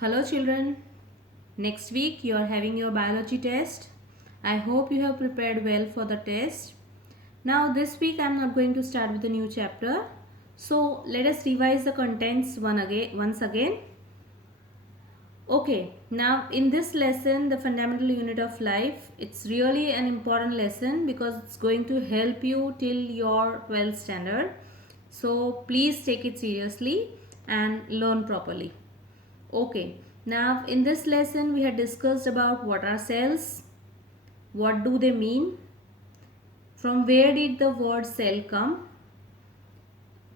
Hello children, next week you are having your biology test. I hope you have prepared well for the test. Now this week I am not going to start with a new chapter. So let us revise the contents once again. Okay, now in this lesson, the fundamental unit of life, it's really an important lesson because it's going to help you till your 12th standard. So please take it seriously and learn properly. Okay, now in this lesson we had discussed about what are cells, what do they mean, from where did the word cell come.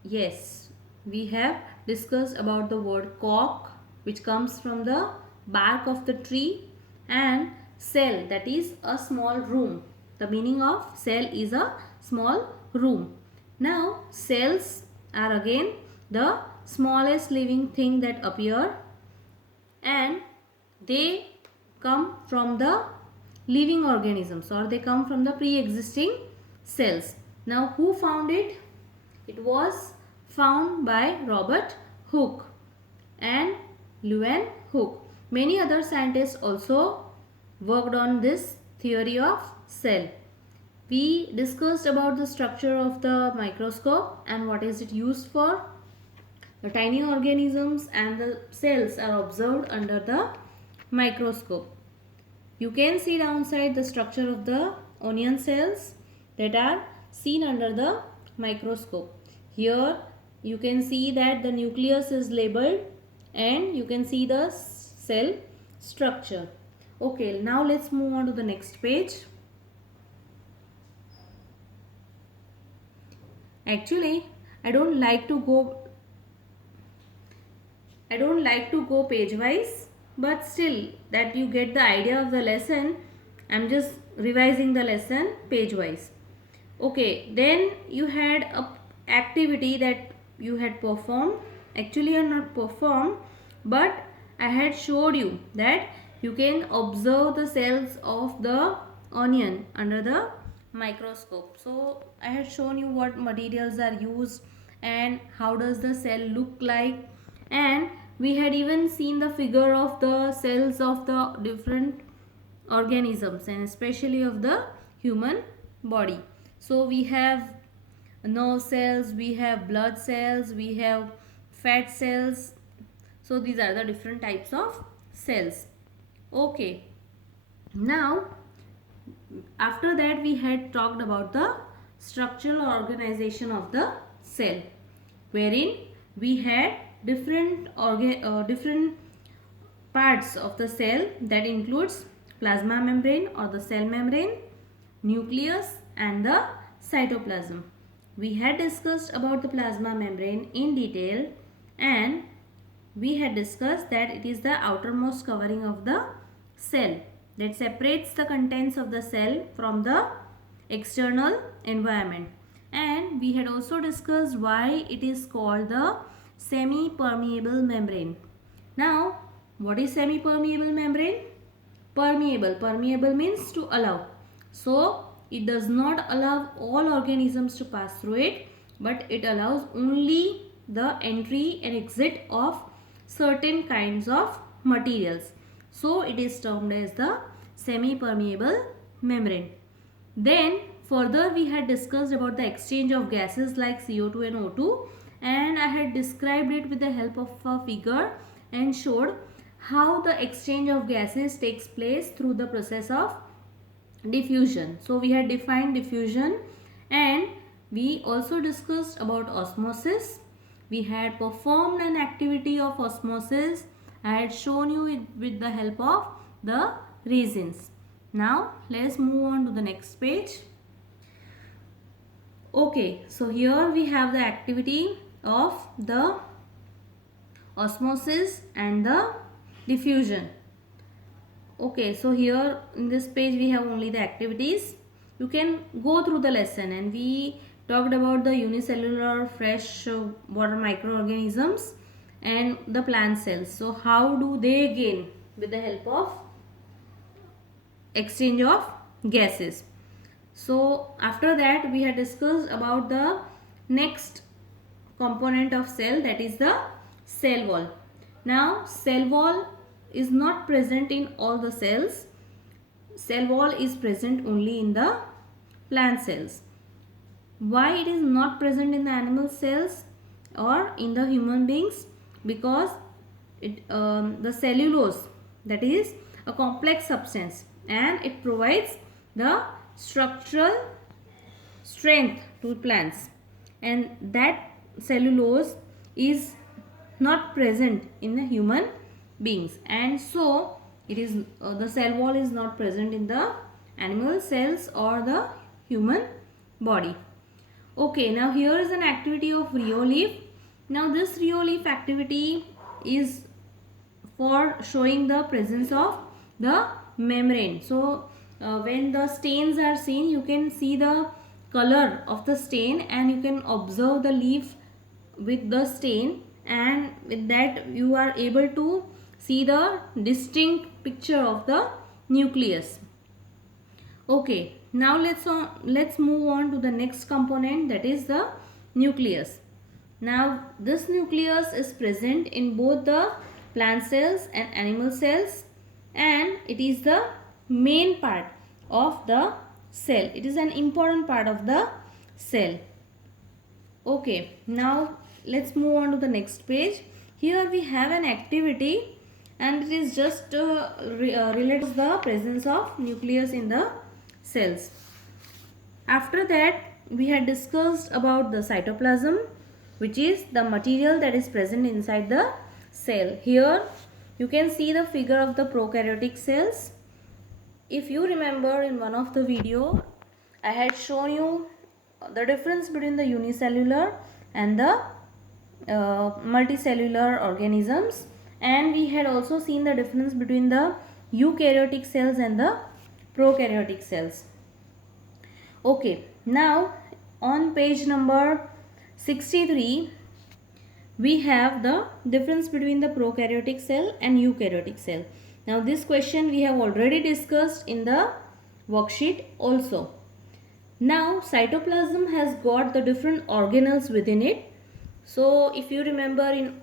Yes, we have discussed about the word cork, which comes from the bark of the tree, and cell, that is a small room. The meaning of cell is a small room. Now cells are again the smallest living thing that appear, and they come from the living organisms, or they come from the pre-existing cells. Now who found it? It was found by Robert Hooke and Leeuwenhoek. Many other scientists also worked on this theory of cell. We discussed about the structure of the microscope and what is it used for. The tiny organisms and the cells are observed under the microscope. You can see downside the structure of the onion cells that are seen under the microscope. Here you can see that the nucleus is labeled and you can see the cell structure. Okay, now let's move on to the next page. Actually, I don't like to go page wise, but still that you get the idea of the lesson, I'm just revising the lesson page wise. Okay, then you had a activity that you had performed. Actually you not performed, but I had showed you that you can observe the cells of the onion under the microscope. So I had shown you what materials are used and how does the cell look like, and we had even seen the figure of the cells of the different organisms and especially of the human body. So we have nerve cells, we have blood cells, we have fat cells. So these are the different types of cells. Okay, now after that we had talked about the structural organization of the cell, wherein we had different parts of the cell, that includes plasma membrane or the cell membrane, nucleus and the cytoplasm. We had discussed about the plasma membrane in detail, and we had discussed that it is the outermost covering of the cell that separates the contents of the cell from the external environment. And we had also discussed why it is called the semi-permeable membrane. Now, what is semi-permeable membrane? Permeable. Permeable means to allow. So, it does not allow all organisms to pass through it, but it allows only the entry and exit of certain kinds of materials. So, it is termed as the semi-permeable membrane. Then further we had discussed about the exchange of gases like CO2 and O2, and I had described it with the help of a figure and showed how the exchange of gases takes place through the process of diffusion. So we had defined diffusion, and we also discussed about osmosis. We had performed an activity of osmosis. I had shown you it with the help of the resins. Now let's move on to the next page. Okay, so here we have the activity of the osmosis and the diffusion. Okay, so here in this page we have only the activities. You can go through the lesson, and we talked about the unicellular fresh water microorganisms and the plant cells. So how do they gain? With the help of exchange of gases. So after that we had discussed about the next component of cell, that is the cell wall. Now cell wall is not present in all the cells. Cell wall is present only in the plant cells. Why it is not present in the animal cells or in the human beings? Because the cellulose, that is a complex substance, and it provides the structural strength to plants, and that cellulose is not present in the human beings, and so it is the cell wall is not present in the animal cells or the human body. Okay, now here is an activity of rheoleaf. Now this rheoleaf activity is for showing the presence of the membrane. So when the stains are seen, you can see the color of the stain and you can observe the leaf with the stain, and with that you are able to see the distinct picture of the nucleus. Okay, now let's move on to the next component, that is the nucleus. Now this nucleus is present in both the plant cells and animal cells, and it is the main part of the cell. It is an important part of the cell. Okay, now let's move on to the next page. Here we have an activity, and it is just related to the presence of nucleus in the cells. After that, we had discussed about the cytoplasm, which is the material that is present inside the cell. Here you can see the figure of the prokaryotic cells. If you remember, in one of the video I had shown you the difference between the unicellular and the multicellular organisms, and we had also seen the difference between the eukaryotic cells and the prokaryotic cells. Okay, now on page number 63 we have the difference between the prokaryotic cell and eukaryotic cell. Now this question we have already discussed in the worksheet also. Now cytoplasm has got the different organelles within it. So if you remember, in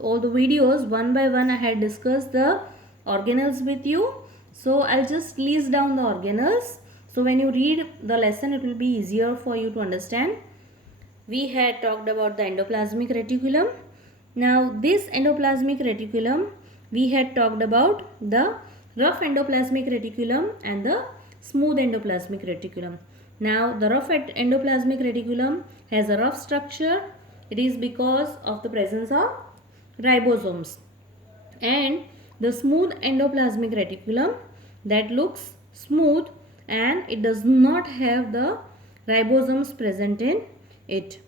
all the videos, one by one I had discussed the organelles with you. So I'll just list down the organelles. So when you read the lesson, it will be easier for you to understand. We had talked about the endoplasmic reticulum. Now this endoplasmic reticulum, we had talked about the rough endoplasmic reticulum and the smooth endoplasmic reticulum. Now the rough endoplasmic reticulum has a rough structure. It is because of the presence of ribosomes. And the smooth endoplasmic reticulum, that looks smooth and it does not have the ribosomes present in it.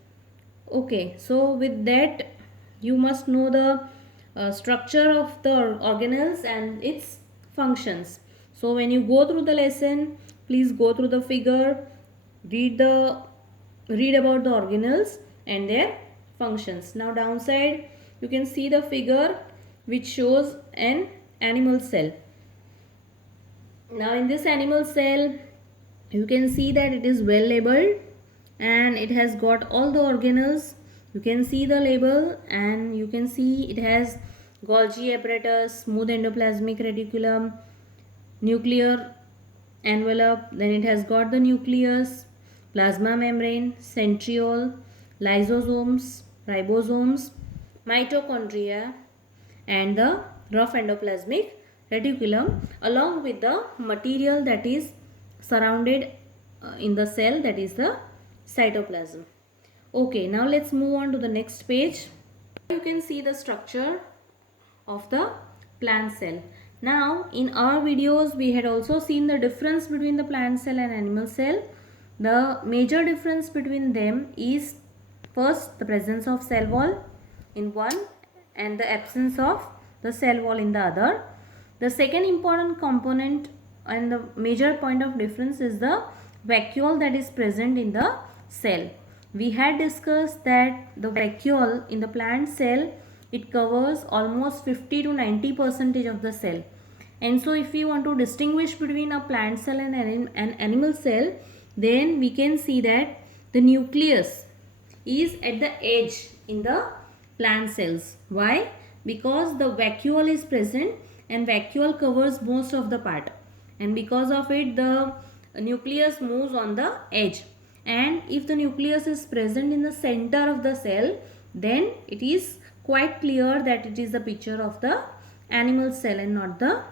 Okay, so with that you must know the structure of the organelles and its functions. So when you go through the lesson, please go through the figure, read about the organelles and their functions. Now downside you can see the figure which shows an animal cell. Now in this animal cell you can see that it is well labeled and it has got all the organelles. You can see the label and you can see it has Golgi apparatus, smooth endoplasmic reticulum, nuclear envelope, then it has got the nucleus, plasma membrane, centriole, lysosomes, ribosomes, mitochondria and the rough endoplasmic reticulum, along with the material that is surrounded in the cell, that is the cytoplasm. Okay, now let's move on to the next page. You can see the structure of the plant cell. Now in our videos we had also seen the difference between the plant cell and animal cell. The major difference between them is first the presence of cell wall in one and the absence of the cell wall in the other. The second important component and the major point of difference is the vacuole that is present in the cell. We had discussed that the vacuole in the plant cell, it covers almost 50 to 90% of the cell. And so if we want to distinguish between a plant cell and an animal cell, then we can see that the nucleus is at the edge in the plant cells. Why? Because the vacuole is present and vacuole covers most of the part, and because of it the nucleus moves on the edge. And if the nucleus is present in the center of the cell, then it is quite clear that it is the picture of the animal cell and not the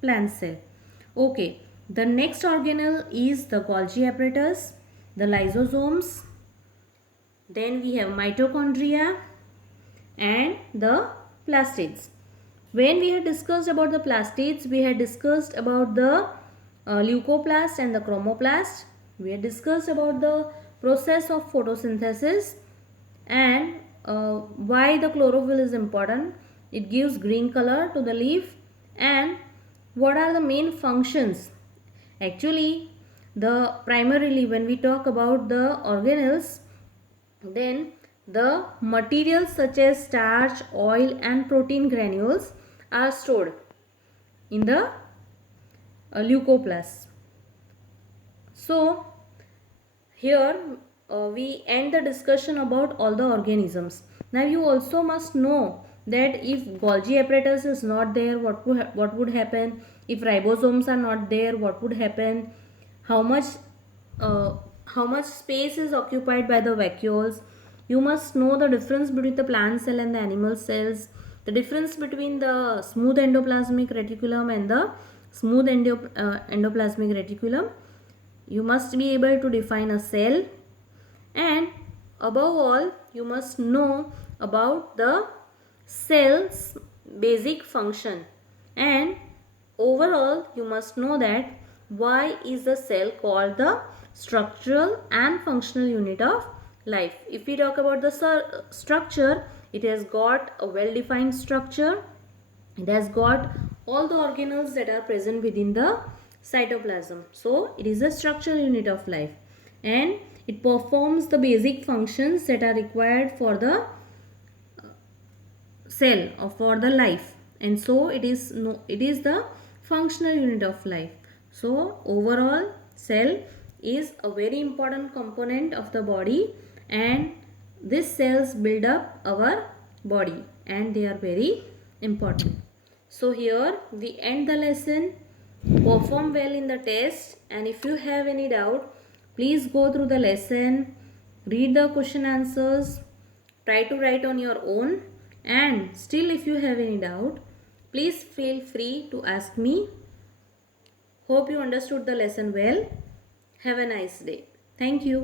plant cell. Okay, the next organelle is the Golgi apparatus, the lysosomes, then we have mitochondria and the plastids. When we had discussed about the plastids, we had discussed about the leucoplast and the chromoplast. We had discussed about the process of photosynthesis and why the chlorophyll is important. It gives green color to the leaf, and what are the main functions. Actually, primarily when we talk about the organelles, then the materials such as starch, oil and protein granules are stored in the leucoplast. So here we end the discussion about all the organisms. Now you also must know that if Golgi apparatus is not there, what would happen? If ribosomes are not there, what would happen? How much space is occupied by the vacuoles? You must know the difference between the plant cell and the animal cells, the difference between the smooth endoplasmic reticulum and the smooth endoplasmic reticulum. You must be able to define a cell, and above all you must know about the cell's basic function, and overall you must know that why is the cell called the structural and functional unit of life. If we talk about the structure, it has got a well defined structure. It has got all the organelles that are present within the cytoplasm. So it is a structural unit of life, and it performs the basic functions that are required for the cell or for the life, and so it is the functional unit of life. So overall cell is a very important component of the body, and these cells build up our body and they are very important. So here we end the lesson. Perform well in the test, and if you have any doubt, please go through the lesson, read the question answers, try to write on your own, and still if you have any doubt, please feel free to ask me. Hope you understood the lesson well. Have a nice day. Thank you.